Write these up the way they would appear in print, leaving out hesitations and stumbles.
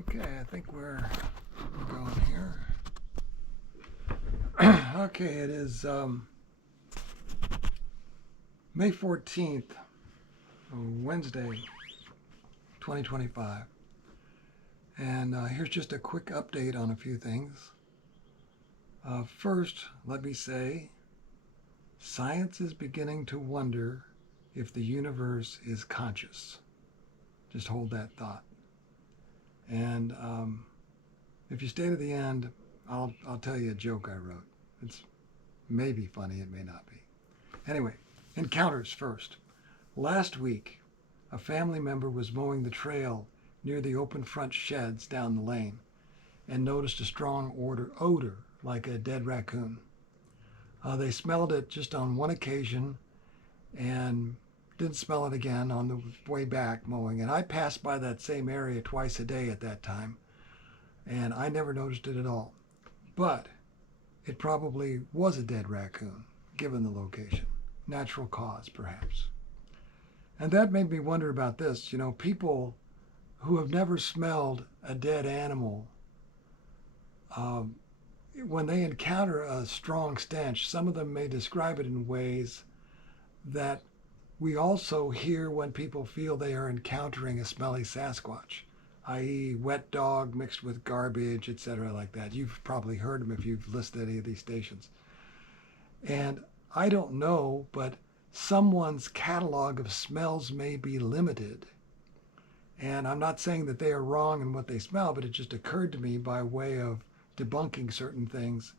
Okay, I think we're going here. Okay, it is May 14th, Wednesday, 2025. And here's just a quick update on a few things. First, let me say, science is beginning to wonder if the universe is conscious. Just hold that thought. And if you stay to the end, I'll tell you a joke I wrote. It's maybe funny, it may not be. Anyway, encounters first. Last week, a family member was mowing the trail near the open front sheds down the lane and noticed a strong odor like a dead raccoon. They smelled it just on one occasion and didn't smell it again on the way back mowing. And I passed by that same area twice a day at that time, and I never noticed it at all. But it probably was a dead raccoon, given the location. Natural cause, perhaps. And that made me wonder about this. You know, people who have never smelled a dead animal, when they encounter a strong stench, some of them may describe it in ways that we also hear when people feel they are encountering a smelly Sasquatch, i.e. wet dog mixed with garbage, etc. like that. You've probably heard them if you've listened to any of these stations. And I don't know, but someone's catalog of smells may be limited. And I'm not saying that they are wrong in what they smell, but it just occurred to me by way of debunking certain things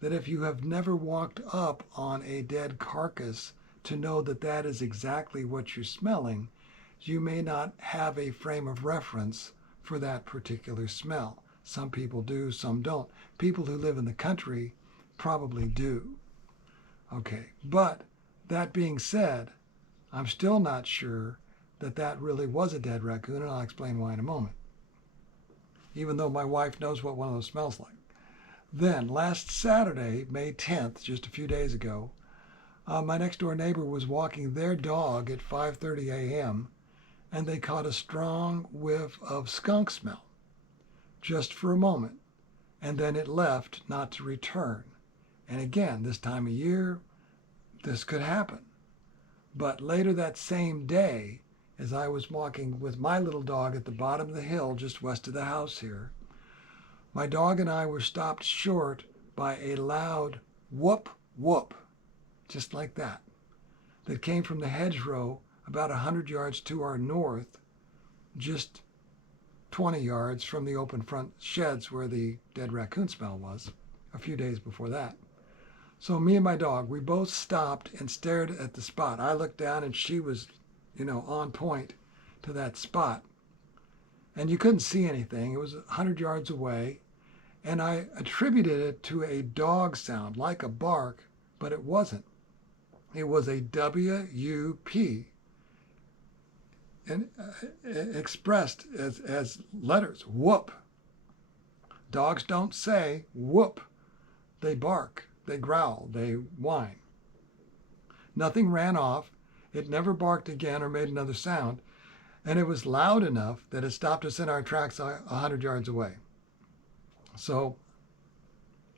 that if you have never walked up on a dead carcass to know that that is exactly what you're smelling, you may not have a frame of reference for that particular smell. Some people do, some don't. People who live in the country probably do. Okay, but that being said, I'm still not sure that that really was a dead raccoon, and I'll explain why in a moment, even though my wife knows what one of those smells like. Then, last Saturday, May 10th, just a few days ago, my next door neighbor was walking their dog at 5:30 a.m. and they caught a strong whiff of skunk smell, just for a moment, and then it left not to return. And again, this time of year, this could happen. But later that same day, as I was walking with my little dog at the bottom of the hill just west of the house here, my dog and I were stopped short by a loud whoop whoop, just like that came from the hedgerow about 100 yards to our north, just 20 yards from the open front sheds where the dead raccoon smell was a few days before that. So me and my dog, we both stopped and stared at the spot. I looked down and she was, on point to that spot. And you couldn't see anything. It was 100 yards away. And I attributed it to a dog sound, like a bark, but it wasn't. It was a W-U-P, and expressed as letters, whoop. Dogs don't say whoop. They bark, they growl, they whine. Nothing ran off. It never barked again or made another sound. And it was loud enough that it stopped us in our tracks 100 yards away. So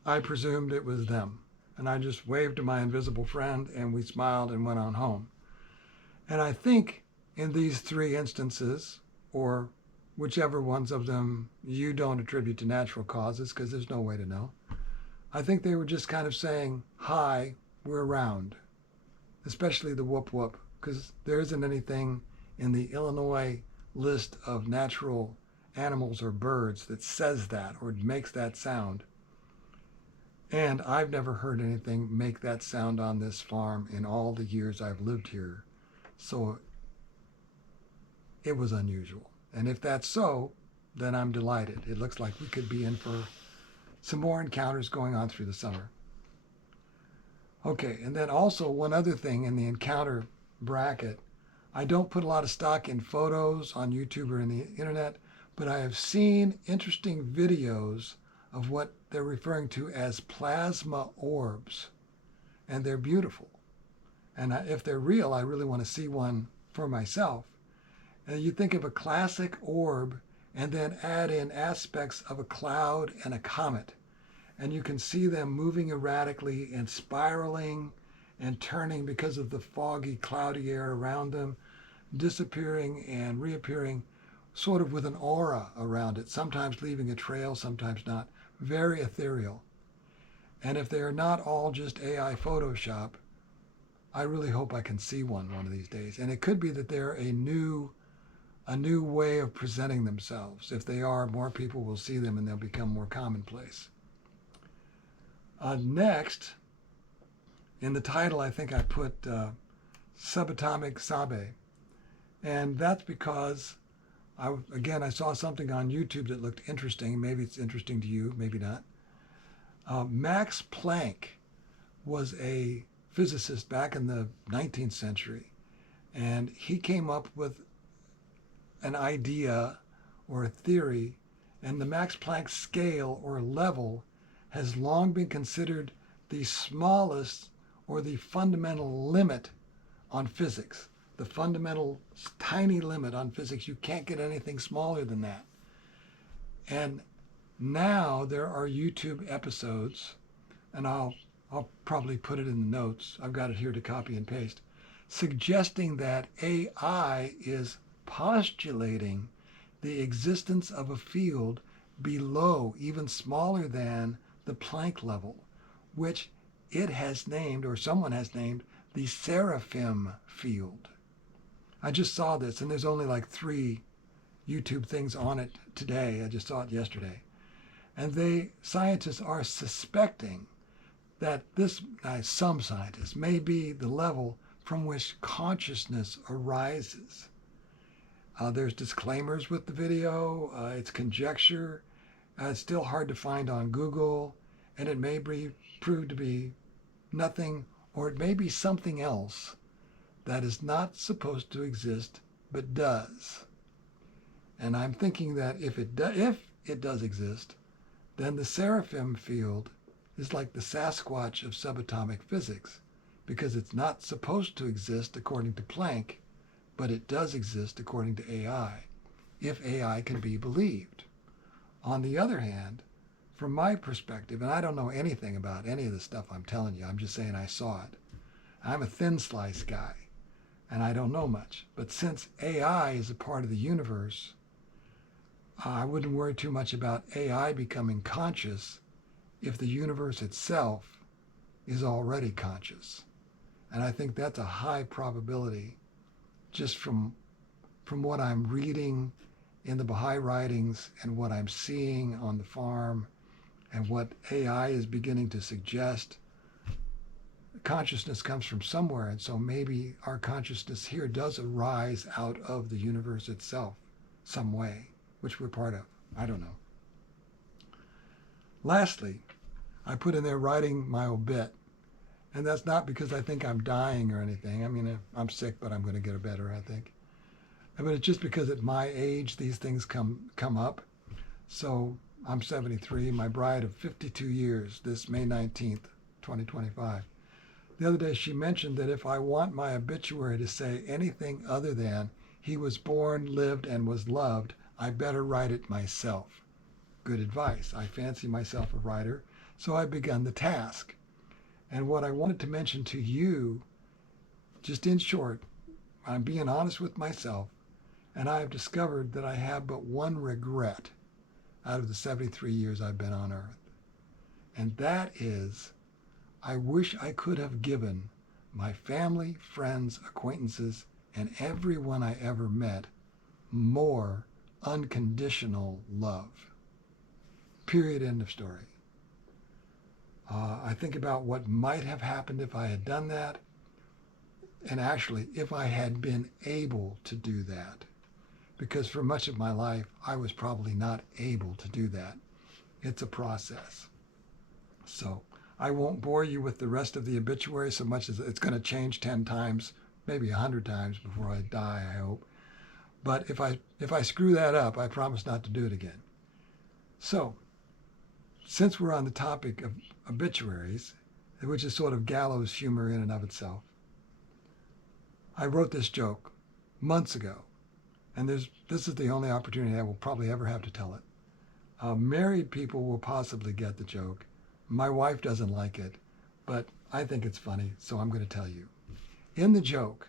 I presumed it was them. And I just waved to my invisible friend and we smiled and went on home. And I think in these three instances, or whichever ones of them you don't attribute to natural causes, because there's no way to know, I think they were just kind of saying, hi, we're around. Especially the whoop whoop, because there isn't anything in the Illinois list of natural animals or birds that says that or makes that sound. And I've never heard anything make that sound on this farm in all the years I've lived here. So it was unusual. And if that's so, then I'm delighted. It looks like we could be in for some more encounters going on through the summer. Okay, and then also one other thing in the encounter bracket. I don't put a lot of stock in photos on YouTube or in the internet, but I have seen interesting videos of what they're referring to as plasma orbs, and they're beautiful. And if they're real, I really want to see one for myself. And you think of a classic orb and then add in aspects of a cloud and a comet. And you can see them moving erratically and spiraling and turning because of the foggy, cloudy air around them, disappearing and reappearing sort of with an aura around it, sometimes leaving a trail, sometimes not. Very ethereal. And if they are not all just AI Photoshop, I really hope I can see one of these days. And it could be that they're a new way of presenting themselves. If they are, more people will see them and they'll become more commonplace. Next, in the title, I think I put Subatomic Sabe. And that's because, I saw something on YouTube that looked interesting. Maybe it's interesting to you, maybe not. Max Planck was a physicist back in the 19th century, and he came up with an idea or a theory, and the Max Planck scale or level has long been considered the smallest or the fundamental limit on physics. The fundamental tiny limit on physics. You can't get anything smaller than that. And now there are YouTube episodes, and I'll probably put it in the notes. I've got it here to copy and paste, suggesting that AI is postulating the existence of a field below, even smaller than, the Planck level, which it has named, or someone has named, the Seraphim field. I just saw this, and there's only like 3 YouTube things on it today. I just saw it yesterday. And scientists are suspecting that some scientists, may be the level from which consciousness arises. There's disclaimers with the video. It's conjecture. It's still hard to find on Google, and it may prove to be nothing, or it may be something else that is not supposed to exist but does. And I'm thinking that if it does exist, then the Seraphim field is like the Sasquatch of subatomic physics, because it's not supposed to exist according to Planck, but it does exist according to AI, if AI can be believed. On the other hand, from my perspective, and I don't know anything about any of the stuff I'm telling you, I'm just saying I saw it. I'm a thin slice guy, and I don't know much. But since AI is a part of the universe, I wouldn't worry too much about AI becoming conscious if the universe itself is already conscious. And I think that's a high probability, just from what I'm reading in the Baha'i writings and what I'm seeing on the farm and what AI is beginning to suggest. Consciousness comes from somewhere, and so maybe our consciousness here does arise out of the universe itself some way, which we're part of. I don't know. Lastly, I put in there writing my obit, and that's not because I think I'm dying or anything. I mean, I'm sick, but I'm going to get better, I think. But it's just because at my age, these things come up. So I'm 73, my bride of 52 years, this May 19th, 2025. The other day she mentioned that if I want my obituary to say anything other than he was born, lived, and was loved, I better write it myself. Good advice. I fancy myself a writer, so I've begun the task. And what I wanted to mention to you, just in short, I'm being honest with myself, and I have discovered that I have but one regret out of the 73 years I've been on Earth. And that is, I wish I could have given my family, friends, acquaintances, and everyone I ever met more unconditional love. Period. End of story. I think about what might have happened if I had done that, and actually if I had been able to do that. Because for much of my life, I was probably not able to do that. It's a process. So I won't bore you with the rest of the obituary so much as it's going to change 10 times, maybe 100 times before I die, I hope. But if I screw that up, I promise not to do it again. So, since we're on the topic of obituaries, which is sort of gallows humor in and of itself, I wrote this joke months ago, and this is the only opportunity I will probably ever have to tell it. Married people will possibly get the joke. My wife doesn't like it, but I think it's funny, so I'm going to tell you. In the joke,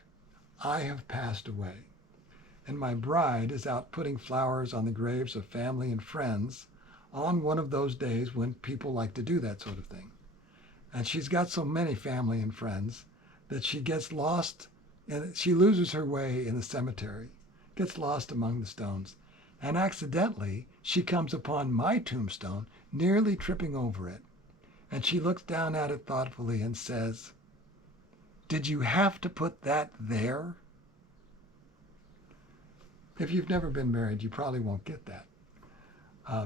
I have passed away, and my bride is out putting flowers on the graves of family and friends on one of those days when people like to do that sort of thing. And she's got so many family and friends that she gets lost and she loses her way in the cemetery, gets lost among the stones. And accidentally, she comes upon my tombstone, nearly tripping over it. And she looks down at it thoughtfully and says, "Did you have to put that there?" If you've never been married, you probably won't get that.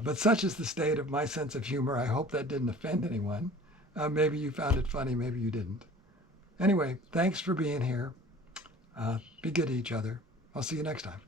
But such is the state of my sense of humor. I hope that didn't offend anyone. Maybe you found it funny, maybe you didn't. Anyway, thanks for being here. Be good to each other. I'll see you next time.